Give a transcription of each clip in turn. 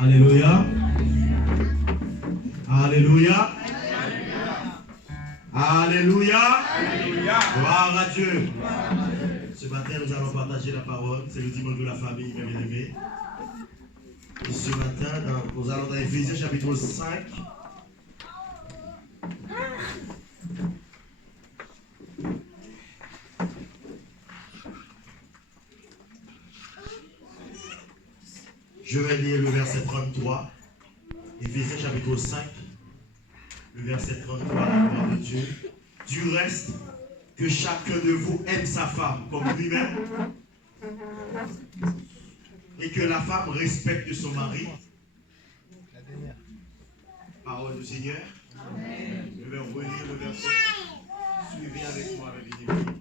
Alléluia. Alléluia. Alléluia. Gloire à Dieu. Ce matin, nous allons partager la parole. C'est le dimanche de la famille, mes bien-aimés. Et ce matin, nous allons dans Éphésiens chapitre 5. Je vais lire le verset 33. Éphésiens chapitre 5. Le verset 33, la gloire de Dieu. Du reste, que chacun de vous aime sa femme comme lui-même, et que la femme respecte son mari. Parole du Seigneur. Amen. Je vais relire le verset. Suivez avec moi, mes bien-aimés.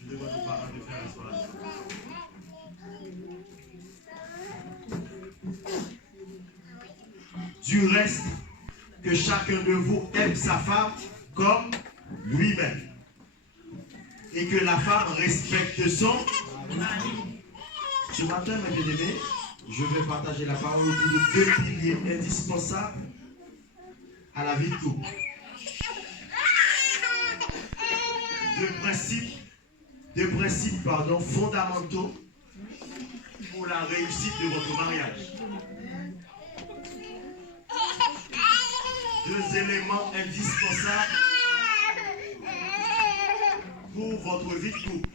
Je demande aux parents de faire l'installation. Du reste, que chacun de vous aime sa femme comme lui-même, et que la femme respecte son mari. Ce matin, mes bien-aimés, je vais partager la parole autour de deux piliers indispensables à la vie de couple. Deux principes fondamentaux pour la réussite de votre mariage. Deux éléments indispensables pour votre vie de couple.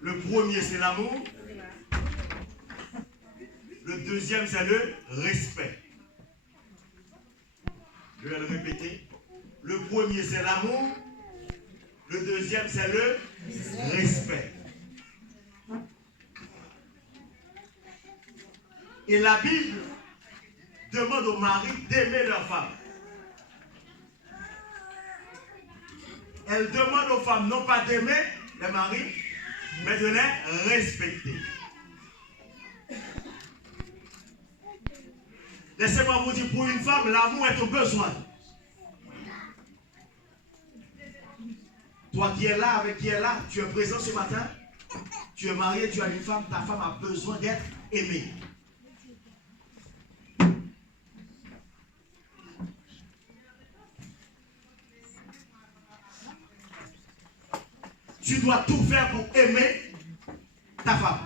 Le premier, c'est l'amour. Le deuxième, c'est le respect. Je vais le répéter. Le premier, c'est l'amour. Le deuxième, c'est le respect. Et la Bible demande aux maris d'aimer leur femme. Elle demande aux femmes non pas d'aimer les maris, mais de les respecter. Laissez-moi vous dire, pour une femme, l'amour est un besoin. Toi qui es là, avec qui est là, tu es présent ce matin, tu es marié, tu as une femme, ta femme a besoin d'être aimée. Tu dois tout faire pour aimer ta femme.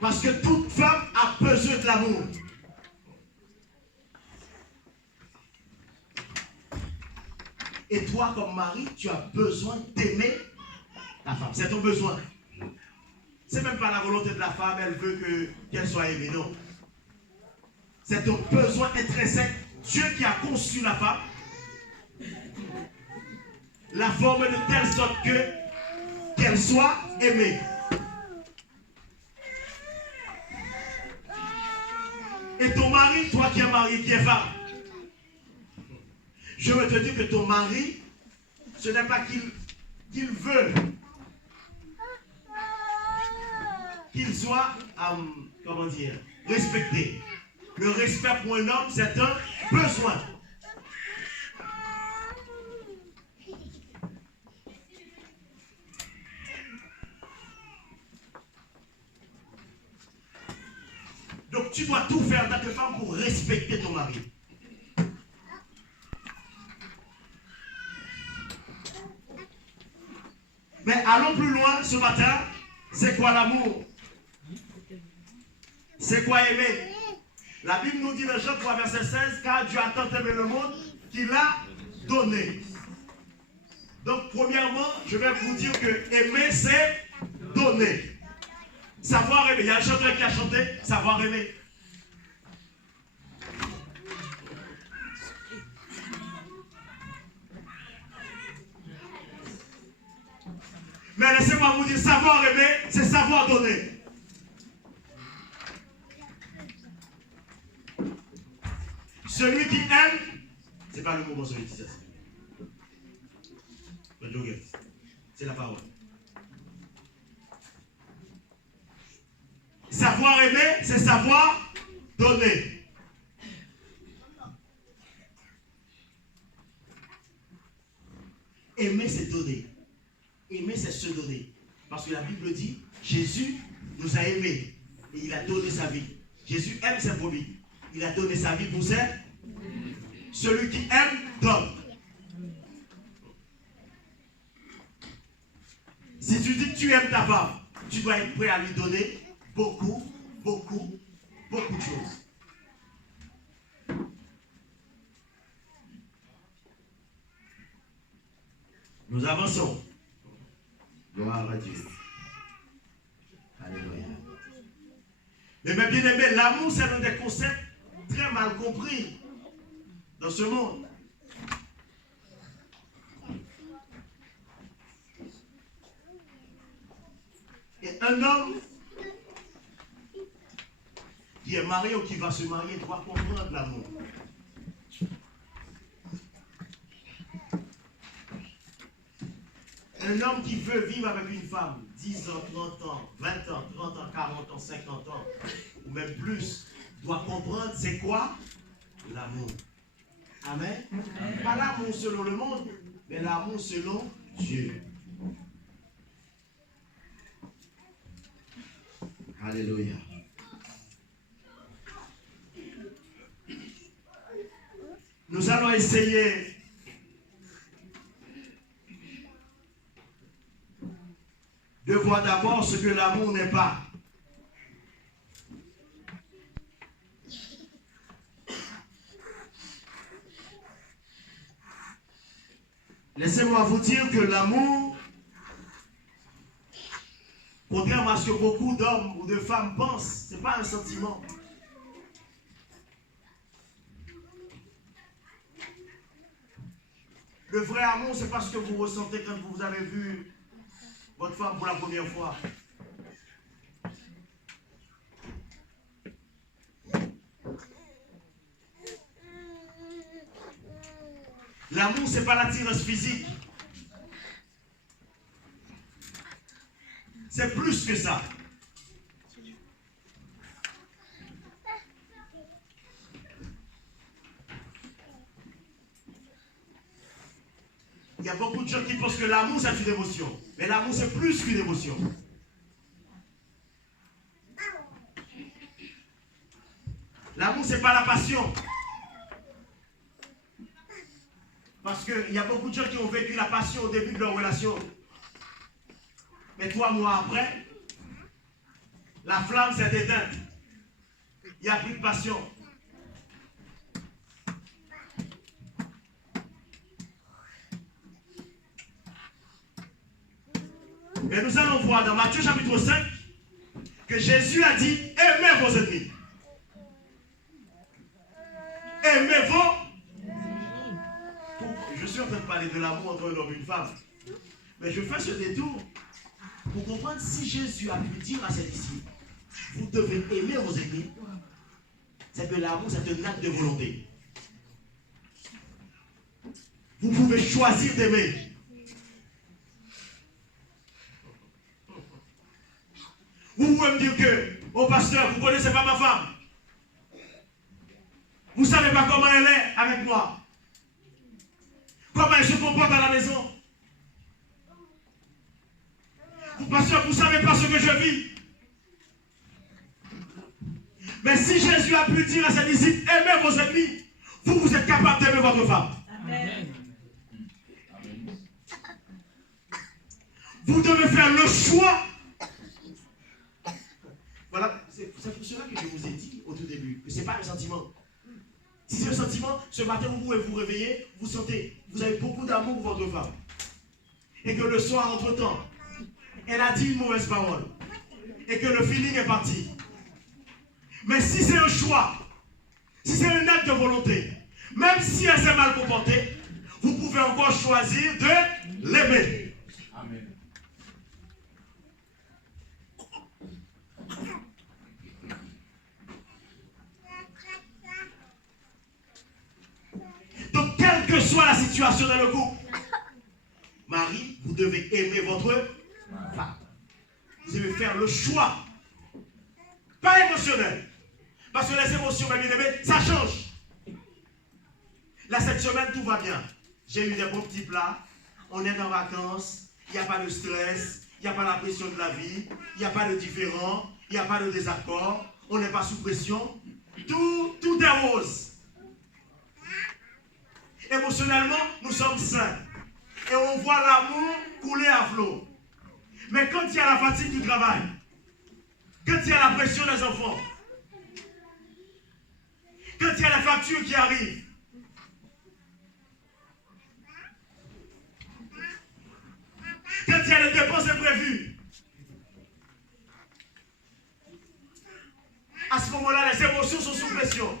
Parce que toute femme a besoin de l'amour. Et toi, comme mari, tu as besoin d'aimer ta femme. C'est ton besoin. C'est même pas la volonté de la femme, elle veut qu'elle soit aimée, non. C'est ton besoin intrinsèque. Dieu qui a conçu la femme, la forme de telle sorte qu'elle soit aimée. Et ton mari, toi qui es marié, qui es femme, je veux te dire que ton mari, ce n'est pas qu'il veut qu'il soit, comment dire, respecté. Le respect pour un homme, c'est un besoin. Donc tu dois tout faire en tant que femme pour respecter ton mari. Mais allons plus loin ce matin. C'est quoi l'amour? C'est quoi aimer? La Bible nous dit dans Jean 3, verset 16, car Dieu a tant aimé le monde qu'il a donné. Donc, premièrement, je vais vous dire que aimer, c'est donner. Savoir aimer. Il y a un chanteur qui a chanté, savoir aimer. Mais laissez-moi vous dire, savoir aimer, c'est savoir donner. Celui qui aime, c'est pas le mot bon, celui qui dit ça. C'est la parole. Savoir aimer, c'est savoir donner. aimer, c'est donner. Aimer, c'est se donner. Parce que la Bible dit, Jésus nous a aimés et il a donné sa vie. Jésus aime ses brebis. Il a donné sa vie pour ses. Celui qui aime, donne. Si tu dis que tu aimes ta femme, tu dois être prêt à lui donner beaucoup, beaucoup, beaucoup de choses. Nous avançons. Gloire à Dieu. Alléluia. Mais bien aimé, l'amour, c'est l'un des concepts très mal compris dans ce monde. Et un homme qui est marié ou qui va se marier doit comprendre l'amour. Un homme qui veut vivre avec une femme 10 ans, 30 ans, 20 ans, 30 ans, 40 ans, 50 ans, ou même plus, doit comprendre c'est quoi l'amour. Amen. Amen. Pas l'amour selon le monde, mais l'amour selon Dieu. Alléluia. Nous allons essayer de voir d'abord ce que l'amour n'est pas. Laissez-moi vous dire que l'amour, contrairement à ce que beaucoup d'hommes ou de femmes pensent, ce n'est pas un sentiment. Le vrai amour, c'est pas ce que vous ressentez quand vous avez vu votre femme pour la première fois. L'amour, c'est pas l'attirance physique. C'est plus que ça. Il y a beaucoup de gens qui pensent que l'amour, c'est une émotion. Mais l'amour, c'est plus qu'une émotion. L'amour, c'est pas la passion. Parce qu'il y a beaucoup de gens qui ont vécu la passion au début de leur relation. Mais 3 mois après, la flamme s'est éteinte. Il n'y a plus de passion. Et nous allons voir dans Matthieu chapitre 5 que Jésus a dit, aimez vos ennemis. Aimez vos... Je suis en train de parler de l'amour entre un homme et une femme. Mais je fais ce détour pour comprendre si Jésus a pu dire à ses disciples, vous devez aimer vos ennemis. C'est que l'amour, c'est un acte de volonté. Vous pouvez choisir d'aimer. Vous pouvez me dire que, oh pasteur, vous ne connaissez pas ma femme. Vous ne savez pas comment elle est avec moi. Comment elle se comporte à la maison. Pasteur, vous ne savez pas ce que je vis. Mais si Jésus a pu dire à ses disciples, aimez vos ennemis, vous êtes capable d'aimer votre femme. Amen. Vous devez faire le choix. Voilà, c'est pour cela que je vous ai dit au tout début que ce n'est pas un sentiment. Si c'est un sentiment, ce matin vous pouvez vous réveiller, vous sentez, vous avez beaucoup d'amour pour votre femme. Et que le soir, entre-temps, elle a dit une mauvaise parole. Et que le feeling est parti. Mais si c'est un choix, si c'est un acte de volonté, même si elle s'est mal comportée, vous pouvez encore choisir de l'aimer. Amen. Donc, quelle que soit la situation dans le couple, Marie, vous devez aimer votre femme. Vous devez faire le choix. Pas émotionnel. Parce que les émotions, mes bien-aimés, ça change. Là, cette semaine, tout va bien. J'ai eu des bons petits plats. on est en vacances, il n'y a pas de stress, il n'y a pas la pression de la vie, il n'y a pas de différends, il n'y a pas de désaccord, on n'est pas sous pression. Tout est rose. Émotionnellement, nous sommes sains. Et on voit l'amour couler à flot. Mais quand il y a la fatigue du travail, quand il y a la pression des enfants, quand il y a la facture qui arrive, quand il y a les dépenses imprévues, à ce moment-là, les émotions sont sous pression.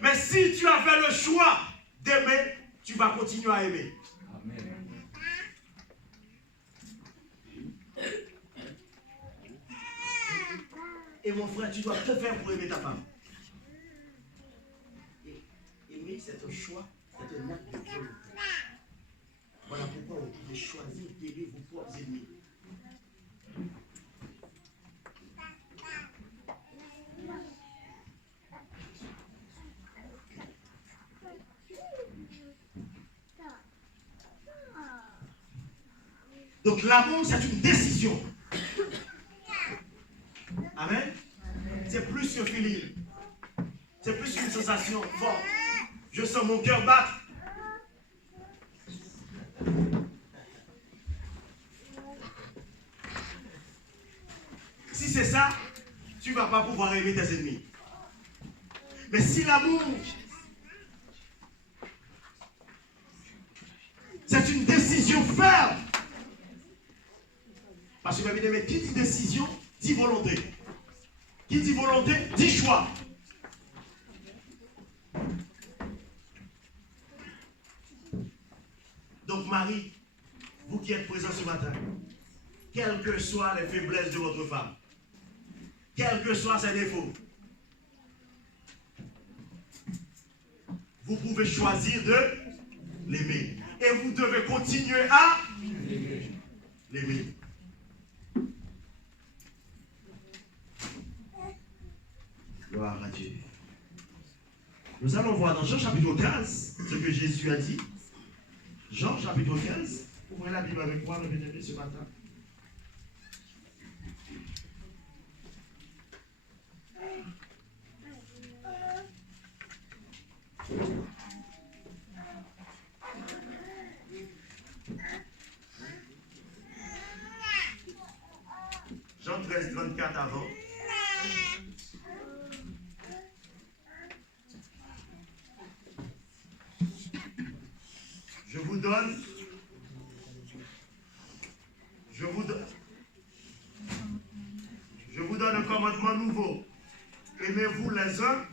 Mais si tu as fait le choix d'aimer, tu vas continuer à aimer. Amen. Et mon frère, tu dois tout faire pour aimer ta femme. Et aimer, c'est un choix, c'est un acte de volonté. Voilà pourquoi vous pouvez choisir d'aimer vos propres ennemis. Donc l'amour, c'est une décision. Amen. C'est plus que feeling. C'est plus qu'une sensation forte. Je sens mon cœur battre. Si c'est ça, tu ne vas pas pouvoir aimer tes ennemis. Mais si l'amour, c'est une décision ferme. Parce que, bien aimé, qui dit décision, dit volonté. Qui dit volonté, dit choix. Donc, Marie, vous qui êtes présents ce matin, quelles que soient les faiblesses de votre femme, quels que soient ses défauts, vous pouvez choisir de l'aimer. Et vous devez continuer à l'aimer. Gloire à Dieu. Nous allons voir dans Jean chapitre 15 ce que Jésus a dit. Jean chapitre 15. Ouvrez la Bible avec moi, mes bien-aimés, ce matin. Jean 13, 34 avant. Je vous donne un commandement nouveau. Aimez-vous les uns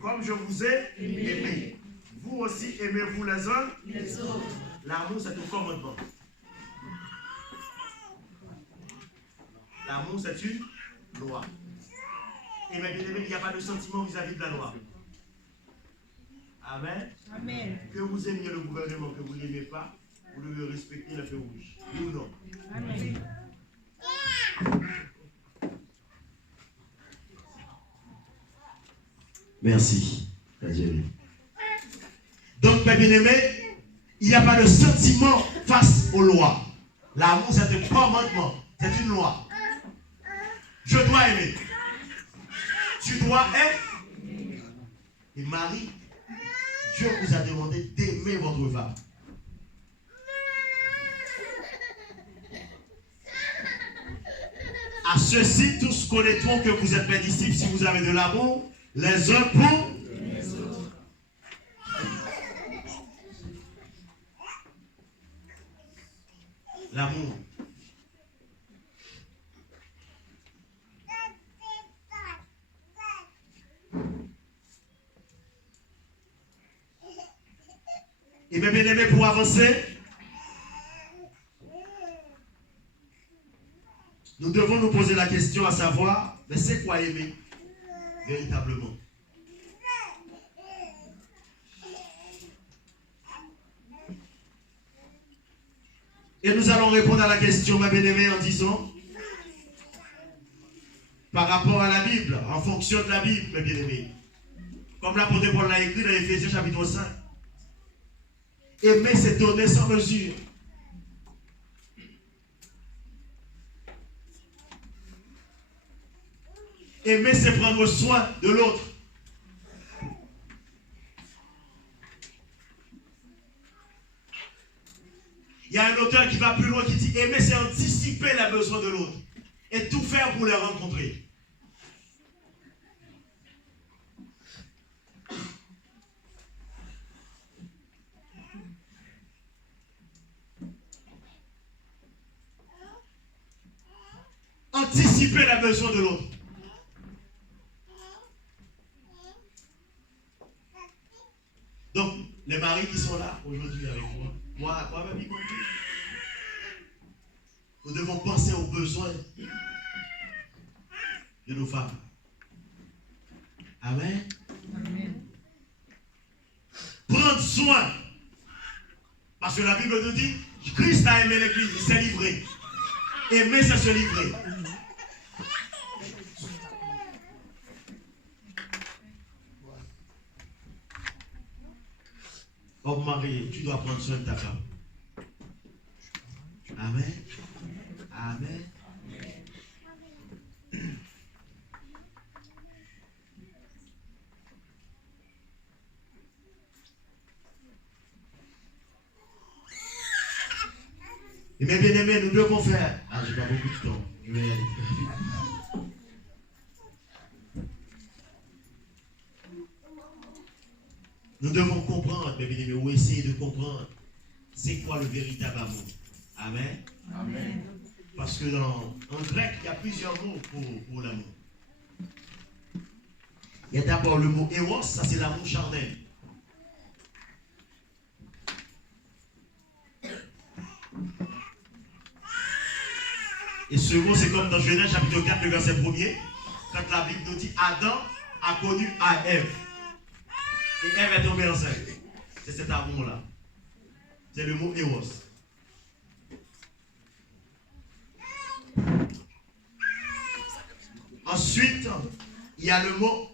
comme je vous ai aimé. Vous aussi aimez-vous les uns les autres. L'amour, c'est un commandement. L'amour, c'est une loi. Et bien aimé, il n'y a pas de sentiment vis-à-vis de la loi. Amen. Amen. Que vous aimiez le gouvernement, que vous n'aimez pas, vous devez respecter le feu rouge. Oui ou non? Amen. Merci. Donc, mes bien-aimés, il n'y a pas de sentiment face aux lois. L'amour, c'est un commandement. C'est une loi. Je dois aimer. Tu dois aimer. Et Marie, Dieu vous a demandé d'aimer votre femme. À ceci, tous connaîtront que vous êtes mes disciples si vous avez de l'amour les uns pour les autres. L'amour. Et bien aimé, pour avancer, nous devons nous poser la question à savoir, mais c'est quoi aimer véritablement? Et nous allons répondre à la question, ma bien-aimée, en disant, par rapport à la Bible, en fonction de la Bible, mes bien-aimés, comme l'apôtre Paul l'a écrit dans Éphésiens chapitre 5. Aimer, c'est donner sans mesure. Aimer, c'est prendre soin de l'autre. Il y a un auteur qui va plus loin qui dit aimer, c'est anticiper les besoins de l'autre et tout faire pour les rencontrer. Anticiper les besoins de l'autre. Donc, les maris qui sont là aujourd'hui avec moi-même y compris, nous devons penser aux besoins de nos femmes. Amen. Amen. Prendre soin. Parce que la Bible nous dit, Christ a aimé l'Église, il s'est livré. Aimer, c'est se livrer. Homme marié, tu dois prendre soin de ta femme. Amen. Amen. Et mes bien-aimés, nous devons faire. Ah, j'ai pas beaucoup de temps. Je vais y aller. Nous devons comprendre, mes bien-aimés, ou essayer de comprendre c'est quoi le véritable amour. Amen. Amen. Parce que en grec, il y a plusieurs mots pour l'amour. Il y a d'abord le mot éros, ça c'est l'amour charnel. Et ce mot, c'est comme dans Genèse chapitre 4, le verset 1er, quand la Bible nous dit Adam a connu à Ève. Et Ève est tombée enceinte. C'est cet amour-là. C'est le mot éros. Ensuite, il y a le mot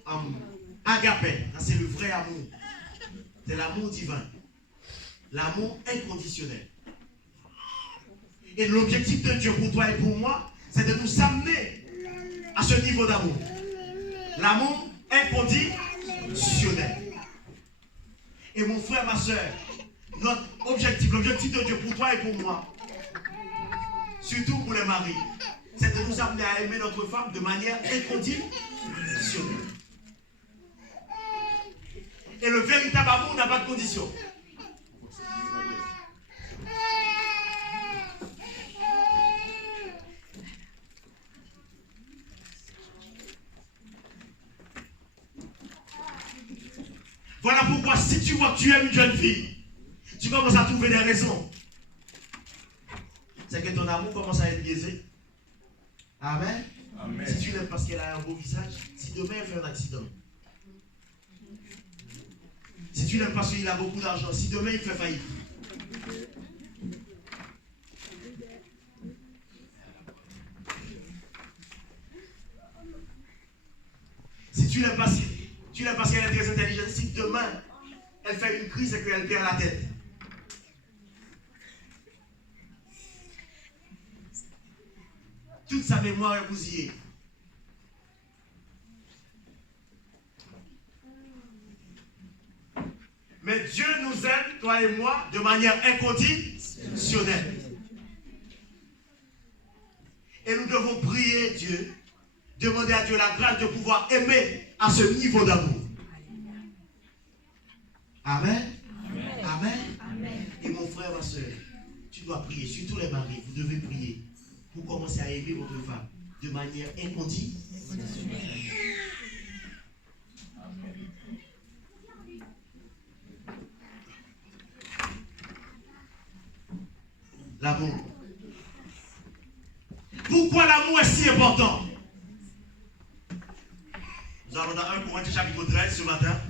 agapé. C'est le vrai amour. C'est l'amour divin. L'amour inconditionnel. Et l'objectif de Dieu pour toi et pour moi, c'est de nous amener à ce niveau d'amour. L'amour inconditionnel. Et mon frère, ma soeur, notre objectif, l'objectif de Dieu pour toi et pour moi, surtout pour les maris, c'est de nous amener à aimer notre femme de manière inconditionnelle. Et le véritable amour n'a pas de condition. Voilà pourquoi si tu vois que tu aimes une jeune fille, tu commences à trouver des raisons. C'est que ton amour commence à être biaisé. Amen. Amen. Si tu l'aimes parce qu'elle a un beau visage, si demain elle fait un accident. Si tu l'aimes parce qu'il a beaucoup d'argent, si demain il fait faillite. Si tu l'aimes parce qu'elle est très intelligente, si demain elle fait une crise et qu'elle perd la tête. Toute sa mémoire est bousillée. Mais Dieu nous aime, toi et moi, de manière inconditionnelle. Et nous devons prier Dieu, demander à Dieu la grâce de pouvoir aimer à ce niveau d'amour. Amen. Amen. Amen. Amen. Et mon frère, ma soeur, tu dois prier, surtout les maris, vous devez prier pour commencer à aimer votre femme de manière inconditionnelle. L'amour. Pourquoi l'amour est si important? Nous allons dans 1 Corinthiens chapitre 13 ce matin.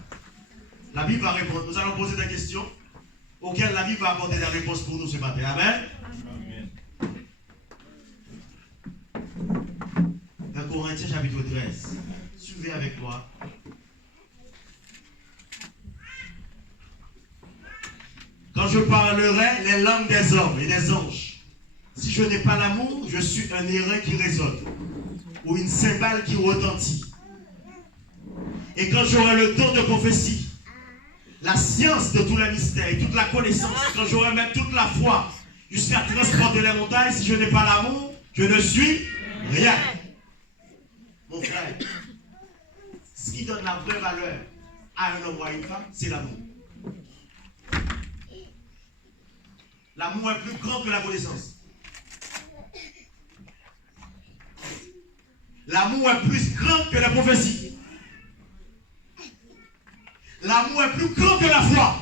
La Bible va répondre. Nous allons poser des questions auxquelles la Bible va apporter des réponses pour nous ce matin. Amen. Amen. 1 Corinthiens chapitre 13. Suivez avec moi. Quand je parlerai les langues des hommes et des anges, si je n'ai pas l'amour, je suis un airain qui résonne ou une cymbale qui retentit. Et quand j'aurai le don de prophétie, la science de tous les mystères et toute la connaissance, quand j'aurai même toute la foi jusqu'à transporter les montagnes, si je n'ai pas l'amour, je ne suis rien. Mon frère, ce qui donne la vraie valeur à un homme ou à une femme, c'est l'amour. L'amour est plus grand que la connaissance. L'amour est plus grand que la prophétie. L'amour est plus grand que la foi.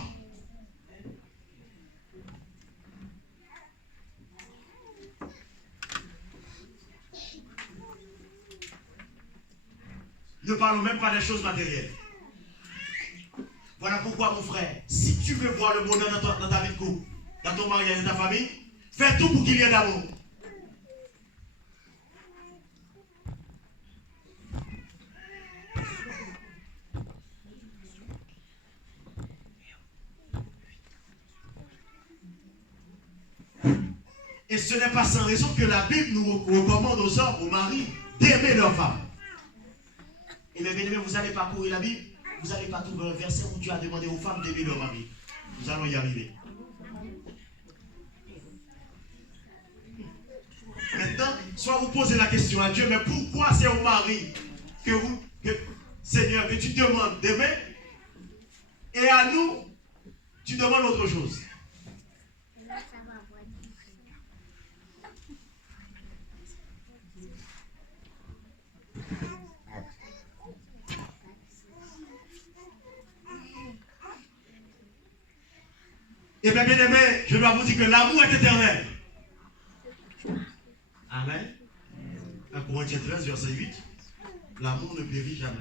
Ne parlons même pas des choses matérielles. Voilà pourquoi, mon frère, si tu veux voir le bonheur dans ta vie de couple, dans ton mariage et dans ta famille, fais tout pour qu'il y ait d'amour. Et ce n'est pas sans raison que la Bible nous recommande aux hommes, aux maris, d'aimer leur femme. Et mes bien-aimés, vous allez parcourir la Bible, vous n'allez pas trouver un verset où Dieu a demandé aux femmes d'aimer leur mari. Nous allons y arriver. Maintenant, soit vous posez la question à Dieu, mais pourquoi c'est au mari Seigneur, que tu demandes d'aimer, et à nous, tu demandes autre chose. Et bien, bien aimé, je dois vous dire que l'amour est éternel. Amen. 1 Corinthiens 13, verset 8. L'amour ne périt jamais.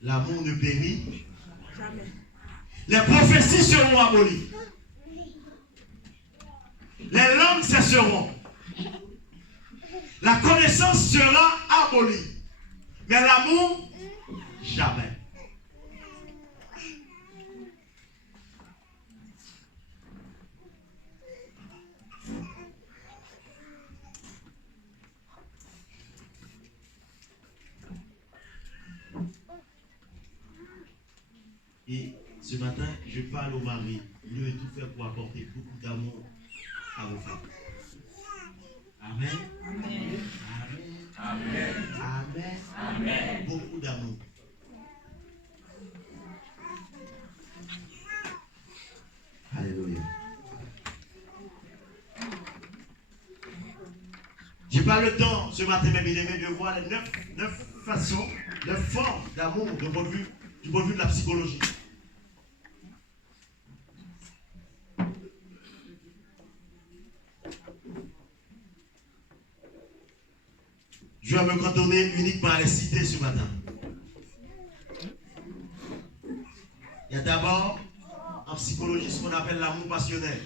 L'amour ne périt jamais. Les prophéties seront abolies. Les langues cesseront. La connaissance sera abolie. Mais l'amour, jamais. Et ce matin, je parle au mari. Mieux est tout faire pour apporter beaucoup d'amour à vos femmes. Amen. Amen. Amen. Amen. Amen. Beaucoup d'amour. Alléluia. Je n'ai pas le temps ce matin, mes bien-aimés, de voir les 9 façons, 9 formes d'amour du point de vue de la psychologie. Je vais me cantonner uniquement à les citer ce matin. Il y a d'abord, en psychologie, ce qu'on appelle l'amour passionnel.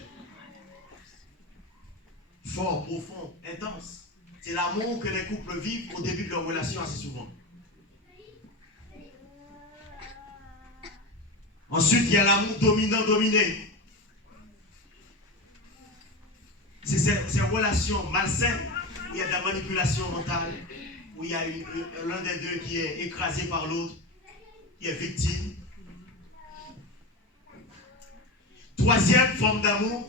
Fort, profond, intense. C'est l'amour que les couples vivent au début de leur relation assez souvent. Ensuite, il y a l'amour dominant-dominé. C'est ces relations malsaines où il y a de la manipulation mentale, où il y a l'un des deux qui est écrasé par l'autre, qui est victime. Troisième forme d'amour,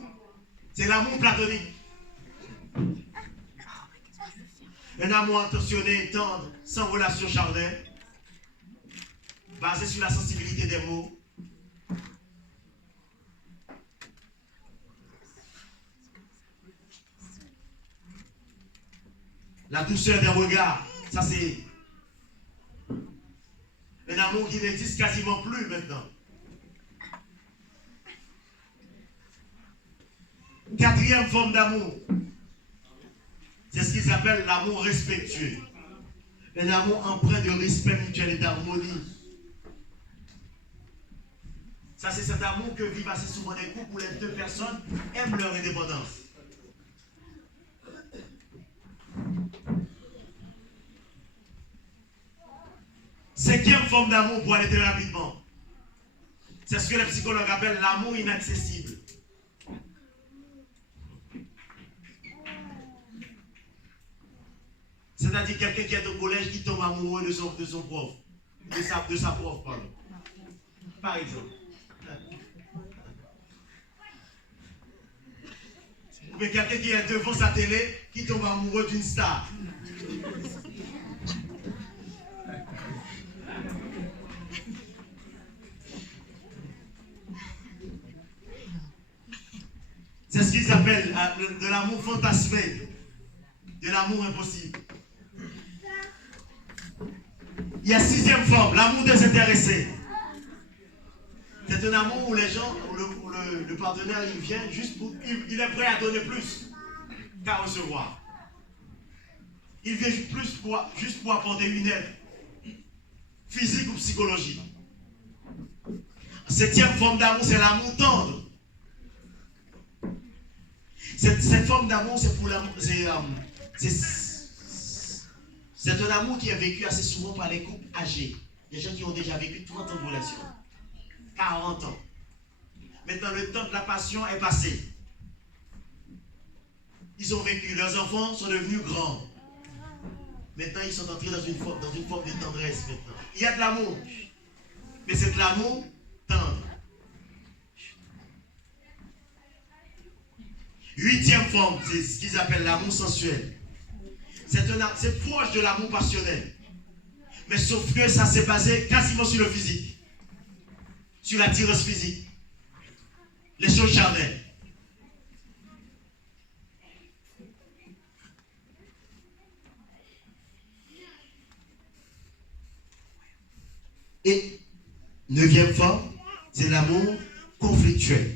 c'est l'amour platonique. Un amour intentionné, tendre, sans relation charnelle, basé sur la sensibilité des mots. La douceur des regards, ça c'est un amour qui n'existe quasiment plus maintenant. Quatrième forme d'amour, c'est ce qu'ils appellent l'amour respectueux. Un amour empreint de respect mutuel et d'harmonie. Ça c'est cet amour que vivent assez souvent des couples où les deux personnes aiment leur indépendance. Cinquième forme d'amour, pour aller très rapidement. C'est ce que les psychologues appellent l'amour inaccessible. C'est-à-dire quelqu'un qui est au collège qui tombe amoureux de son prof. De sa prof, pardon. Par exemple. Ou bien quelqu'un qui est devant sa télé qui tombe amoureux d'une star. C'est ce qu'ils appellent de l'amour fantasmé, de l'amour impossible. Il y a sixième forme, l'amour désintéressé. C'est un amour où les gens, où le partenaire, il vient juste pour, il est prêt à donner plus qu'à recevoir. Il vient juste pour apporter une aide, physique ou psychologique. Septième forme d'amour, c'est l'amour tendre. Cette forme d'amour, c'est pour l'amour. C'est un amour qui est vécu assez souvent par les couples âgés. Des gens qui ont déjà vécu 30 ans de relation, 40 ans. Maintenant, le temps de la passion est passé. Ils ont vécu, leurs enfants sont devenus grands. Maintenant, ils sont entrés dans une forme de tendresse maintenant. Il y a de l'amour, mais c'est de l'amour tendre. Huitième forme, c'est ce qu'ils appellent l'amour sensuel. C'est proche de l'amour passionnel. Mais sauf que ça s'est basé quasiment sur le physique. Sur l'attirance physique. Les choses charnelles. Et neuvième forme, c'est l'amour conflictuel.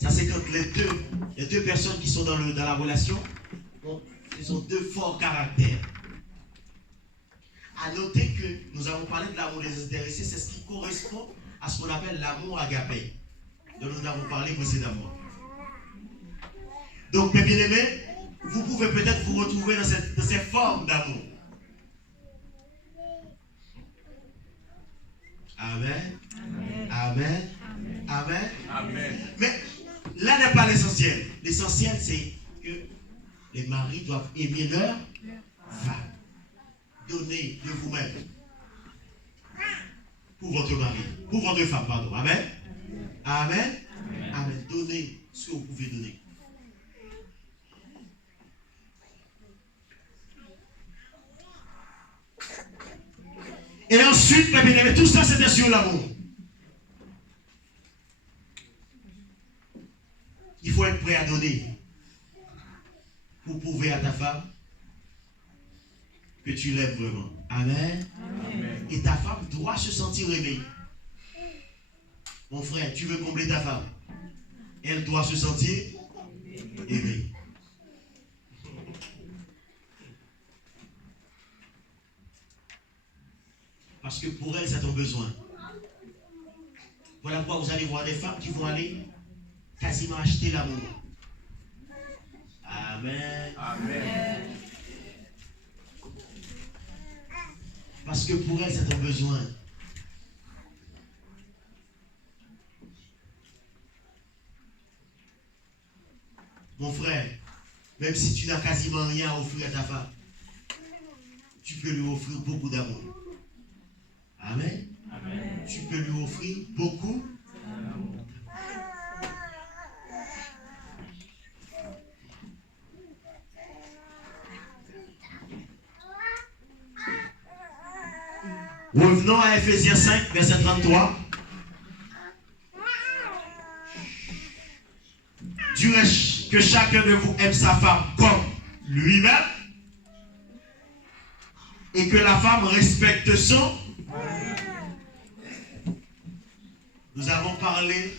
Ça, c'est quand les deux personnes qui sont dans la relation, ils ont deux forts caractères. À noter que nous avons parlé de l'amour désintéressé, c'est ce qui correspond à ce qu'on appelle l'amour agapé, dont nous avons parlé précédemment. Donc, mes bien-aimés, vous pouvez peut-être vous retrouver dans ces formes d'amour. Amen. Amen. Amen. Amen. Amen. Mais là n'est pas l'essentiel. L'essentiel, c'est que les maris doivent aimer leur femme. Donnez de vous-même pour votre mari, pour votre femme, pardon. Amen. Amen. Amen. Amen. Donnez ce que vous pouvez donner. Et ensuite, mes bien-aimés, tout ça c'était sur l'amour. Il faut être prêt à donner pour prouver à ta femme que tu l'aimes vraiment. Amen. Amen. Et ta femme doit se sentir aimée. Mon frère, tu veux combler ta femme. Elle doit se sentir aimée. Parce que pour elle, c'est ton besoin. Voilà pourquoi vous allez voir des femmes qui vont aller quasiment acheter l'amour. Amen. Amen. Parce que pour elle, c'est ton besoin. Mon frère, même si tu n'as quasiment rien à offrir à ta femme, tu peux lui offrir beaucoup d'amour. Amen. Amen. Tu peux lui offrir beaucoup d'amour. Revenons à Ephésiens 5, verset 33. Dieu que chacun de vous aime sa femme comme lui-même et que la femme respecte son. Nous avons parlé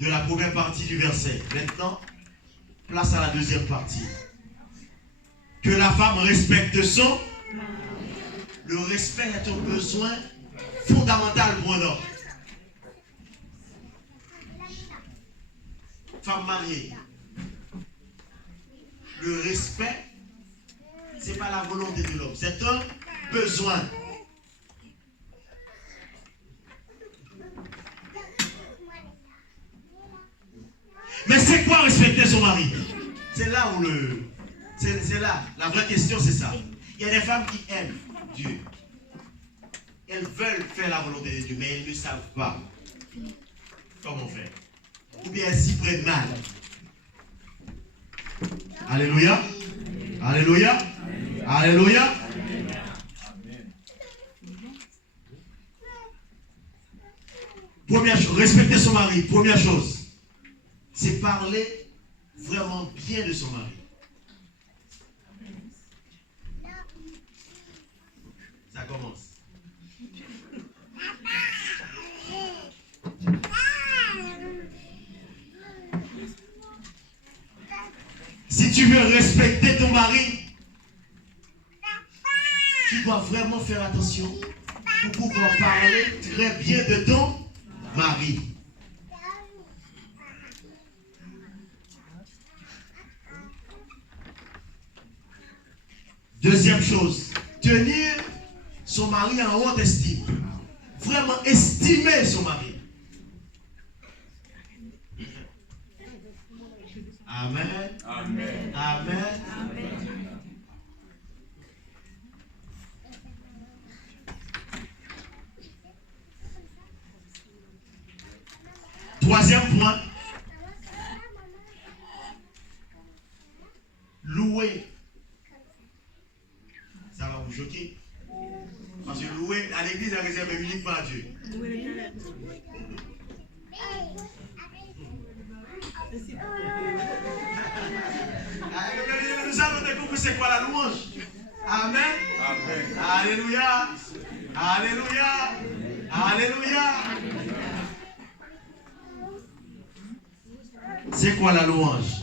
de la première partie du verset. Maintenant, place à la deuxième partie. Que la femme respecte son. Le respect est un besoin fondamental pour un homme. femme mariée. Le respect, ce n'est pas la volonté de l'homme, c'est un besoin. Mais c'est quoi respecter son mari? C'est là où c'est là, la vraie question c'est ça. Il y a des femmes qui aiment Dieu. Elles veulent faire la volonté de Dieu, mais elles ne savent pas comment faire. Ou bien elles s'y prennent mal. Alléluia. Alléluia. Alléluia. Première chose, respecter son mari. Première chose, c'est parler vraiment bien de son mari. Ça commence. Si tu veux respecter ton mari, tu dois vraiment faire attention pour pouvoir parler très bien de ton mari. Deuxième chose, tenir son mari en haute estime. Vraiment estimer son mari. Amen. Amen. Amen. Amen. Troisième point. Louer. Ça va vous choquer. Parce que louer à l'église est réservé uniquement à Dieu. Nous allons découvrir c'est quoi la louange. Amen. Amen. Alléluia. Alléluia. Alléluia. C'est quoi la louange?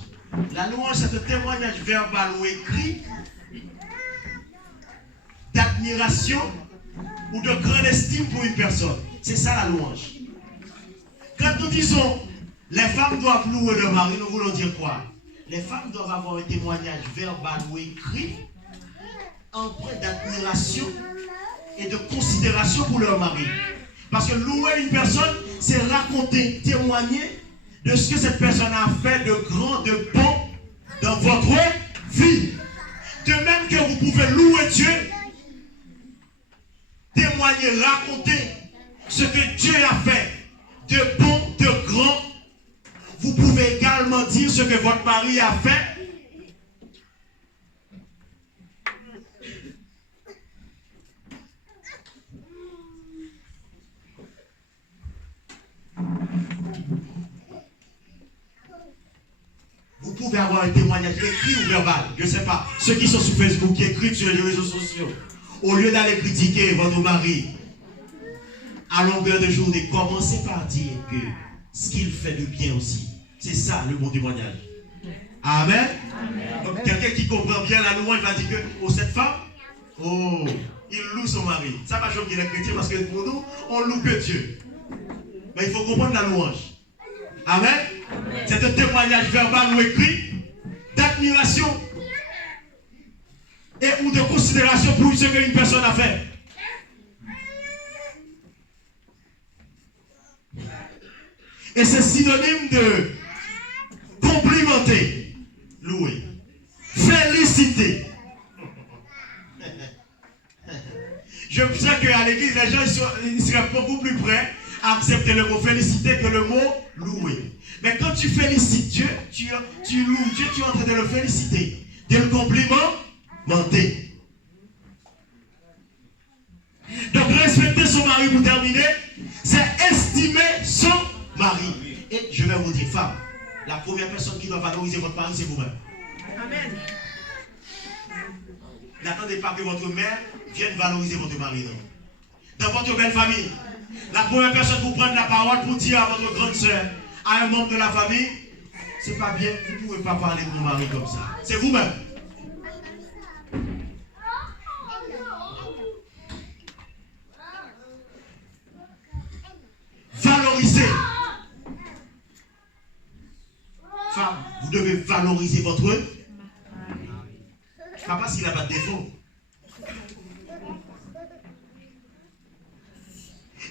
La louange, c'est un témoignage verbal ou écrit d'admiration ou de grande estime pour une personne. C'est ça la louange. Quand nous disons les femmes doivent louer leur mari, nous voulons dire quoi? Les femmes doivent avoir un témoignage verbal ou écrit empreint d'admiration et de considération pour leur mari. Parce que louer une personne, c'est raconter, témoigner de ce que cette personne a fait de grand, de bon dans votre vie. De même que vous pouvez louer Dieu, témoigner, raconter ce que Dieu a fait de bon, de grand. Vous pouvez également dire ce que votre mari a fait. Vous pouvez avoir un témoignage écrit ou verbal. Je ne sais pas. Ceux qui sont sur Facebook, qui écrivent sur les réseaux sociaux, au lieu d'aller critiquer votre mari à longueur de journée, commencez par dire que ce qu'il fait de bien aussi. C'est ça le bon témoignage. Amen. Amen. Donc quelqu'un qui comprend bien la louange, il va dire que oh, cette femme, oh, il loue son mari. Ça va choquer les chrétiens parce que pour nous, on loue que Dieu. Mais il faut comprendre la louange. Amen. Amen. C'est un témoignage verbal ou écrit d'admiration et ou de considération pour ce qu'une personne a fait. Et c'est synonyme de complimenter, louer, féliciter. Je sais qu'à l'église, les gens ils seraient beaucoup plus prêts à accepter le mot féliciter que le mot louer. Mais quand tu félicites Dieu, tu loues Dieu, tu es en train de le féliciter, de le complimenter. Donc respecter son mari pour terminer, c'est estimer son mari. Et je vais vous dire, femme, la première personne qui doit valoriser votre mari, c'est vous-même. Amen. N'attendez pas que votre mère vienne valoriser votre mari. Non. Dans votre belle famille, la première personne pour prendre la parole pour dire à votre grande soeur, à un membre de la famille, c'est pas bien, vous ne pouvez pas parler de mon mari comme ça. C'est vous-même. Valoriser. Femme, vous devez valoriser votre mari. Pas parce qu'il n'a pas de défaut.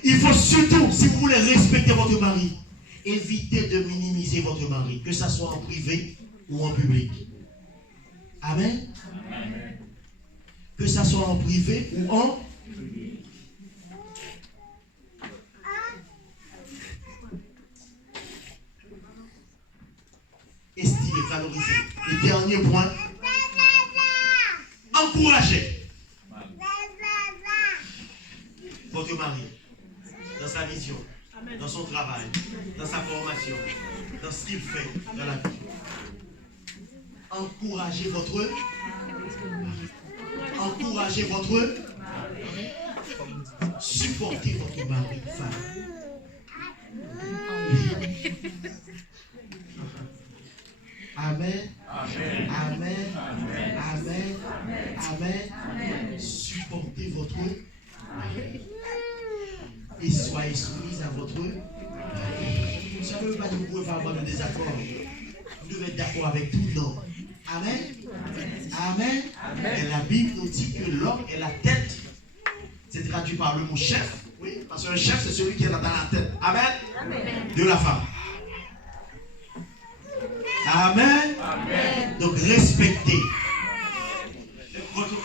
Il faut surtout, si vous voulez respecter votre mari, évitez de minimiser votre mari, que ce soit en privé ou en public. Amen. Que ce soit en privé ou en public. Estimer, valoriser. Le dernier point, encourager votre mari dans sa vision, dans son travail, dans sa formation, dans ce qu'il fait dans la vie. Encouragez votre mari. Encouragez votre mari. Supportez votre mari, femme. Amen. Amen. Amen. Amen. Amen. Supportez votre mari. Et soyez soumise à votre mari. Ça ne veut pas dire que vous pouvez pas avoir de désaccord. Vous devez être d'accord avec tout, non. Amen. Amen. Amen. Et la Bible nous dit que l'homme est la tête. C'est traduit par le mot chef. Oui, parce qu'un chef, c'est celui qui est dans la tête. Amen. Amen. De la femme. Amen. Amen. Donc respectez. Votre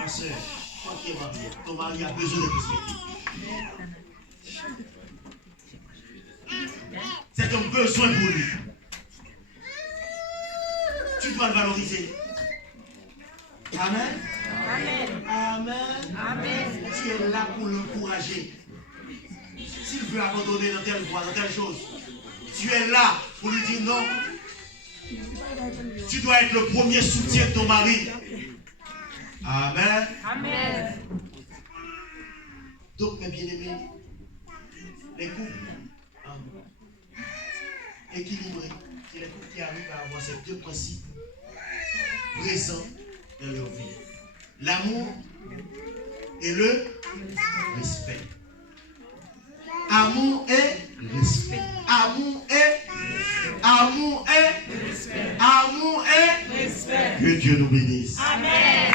ma soeur, toi qui es mariée, ton mari a besoin de respecter. C'est un besoin pour lui. Tu dois le valoriser. Amen. Amen. Amen. Amen. Tu es là pour l'encourager. S'il veut abandonner dans telle voie, dans telle chose, tu es là pour lui dire non. Tu dois être le premier soutien de ton mari. Amen. Amen. Donc, mes bien-aimés, les couples équilibrés, c'est les couples qui arrivent à avoir ces deux principes présents dans leur vie. L'amour et le respect. Amour et respect. Amour et amour et respect. Amour et respect. Que Dieu nous bénisse. Amen.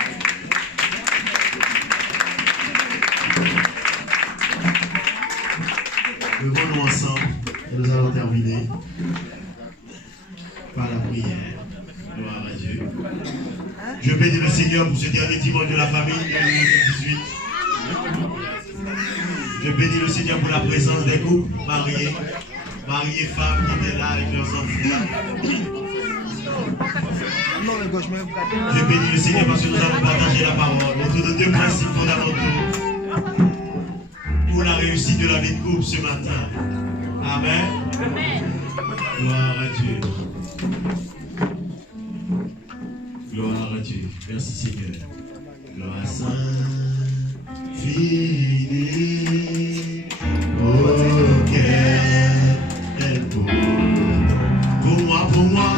Levons-nous ensemble et nous allons terminer par la prière. Gloire à Dieu. Je bénis le Seigneur pour ce dernier dimanche de la famille 2018. Je bénis le Seigneur pour la présence des couples mariés et femmes qui étaient là avec leurs enfants. Je bénis le Seigneur parce que nous allons partager la parole autour de deux principes fondamentaux pour la réussite de la vie de couple ce matin. Amen. Gloire à Dieu. Gloire à Dieu. Merci Seigneur. Gloire à Saint fini. Oh, quel beau. Pour moi, pour moi.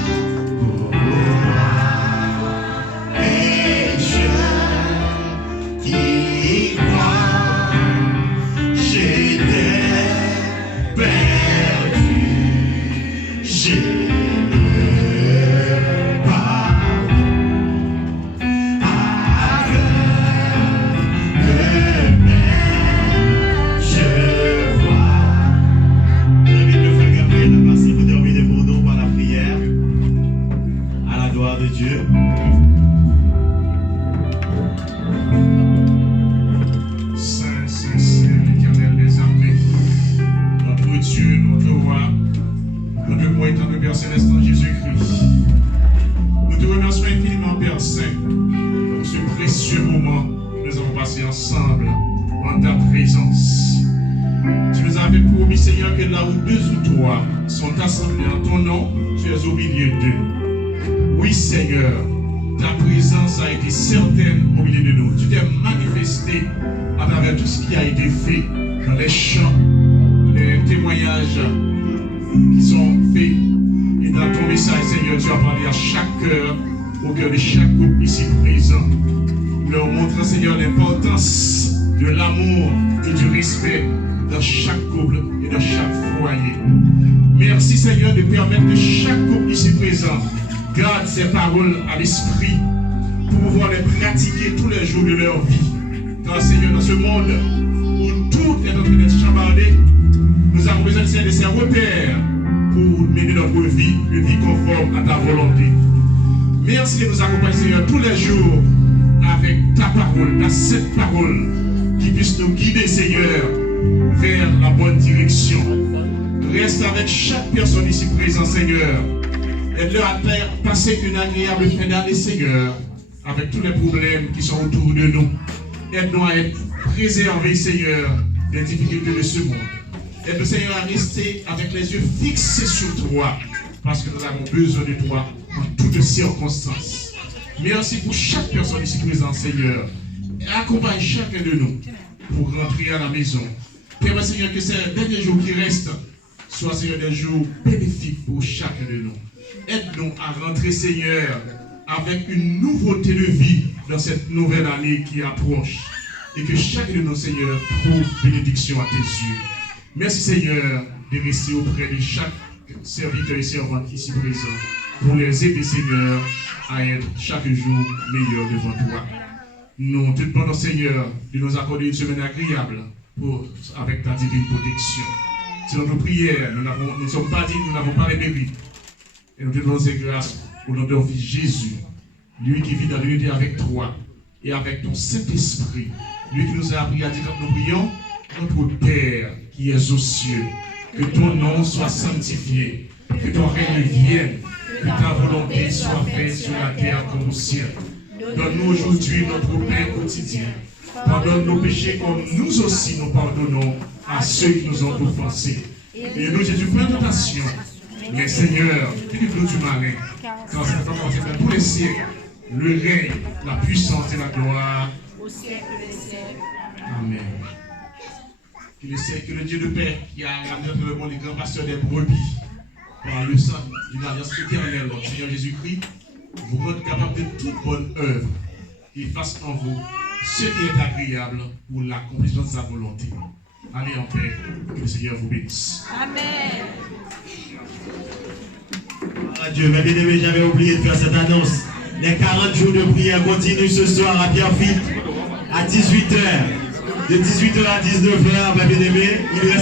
Leur montre, Seigneur, l'importance de l'amour et du respect dans chaque couple et dans chaque foyer. Merci Seigneur de permettre que chaque couple ici présent garde ces paroles à l'esprit pour pouvoir les pratiquer tous les jours de leur vie. Car Seigneur, dans ce monde où tout est en train d'être chambardé, nous avons besoin de ces repères pour mener notre vie, une vie conforme à ta volonté. Merci de nous accompagner, Seigneur, tous les jours avec ta parole, ta sainte parole, qui puisse nous guider, Seigneur, vers la bonne direction. Reste avec chaque personne ici présente, Seigneur. Aide-leur à passer une agréable fin d'année, Seigneur, avec tous les problèmes qui sont autour de nous. Aide-nous à être préservés, Seigneur, des difficultés de ce monde. Aide-nous, Seigneur, à rester avec les yeux fixés sur toi, parce que nous avons besoin de toi en toutes circonstances. Merci pour chaque personne ici présente, Seigneur. Accompagne chacun de nous pour rentrer à la maison. Permets, Seigneur, que ces derniers jours qui restent soient, Seigneur, des jours bénéfiques pour chacun de nous. Aide-nous à rentrer, Seigneur, avec une nouveauté de vie dans cette nouvelle année qui approche. Et que chacun de nous, Seigneur, trouve bénédiction à tes yeux. Merci, Seigneur, de rester auprès de chaque serviteur et servante ici présent pour les aider, Seigneur, à être chaque jour meilleur devant toi. Nous te demandons, Seigneur, de nous accorder une semaine agréable avec ta divine protection. C'est notre prière. Nous ne sommes pas dignes, nous n'avons pas les mérites. Et nous te demandons ces grâces au nom de ton Fils Jésus, lui qui vit dans l'unité avec toi et avec ton Saint-Esprit, lui qui nous a appris à dire quand nous prions, notre Père qui es aux cieux, que ton nom soit sanctifié, que ton règne vienne, que ta volonté soit faite sur la terre comme au ciel. Donne-nous aujourd'hui notre pain quotidien. Pardonne nos péchés comme nous aussi nous pardonnons à ceux qui nous ont offensés. Et nous, Jésus, plein de tentation. Mais Seigneur, délivre-nous du malin, car c'est dans tous les siècles, le règne, la puissance et la gloire. Au siècle des siècles. Amen. Que le Dieu de paix qui a ramené notre le monde, les grands pasteurs des brebis, par le sang d'une alliance éternelle, notre Seigneur Jésus-Christ, vous rende capable de toute bonne œuvre et fasse en vous ce qui est agréable pour l'accomplissement de sa volonté. Allez en paix, que le Seigneur vous bénisse. Amen. Dieu, mes bien-aimés, j'avais oublié de faire cette annonce. Les 40 jours de prière continuent ce soir à Pierrefitte à 18h. De 18h à 19h, mes bien-aimés, il reste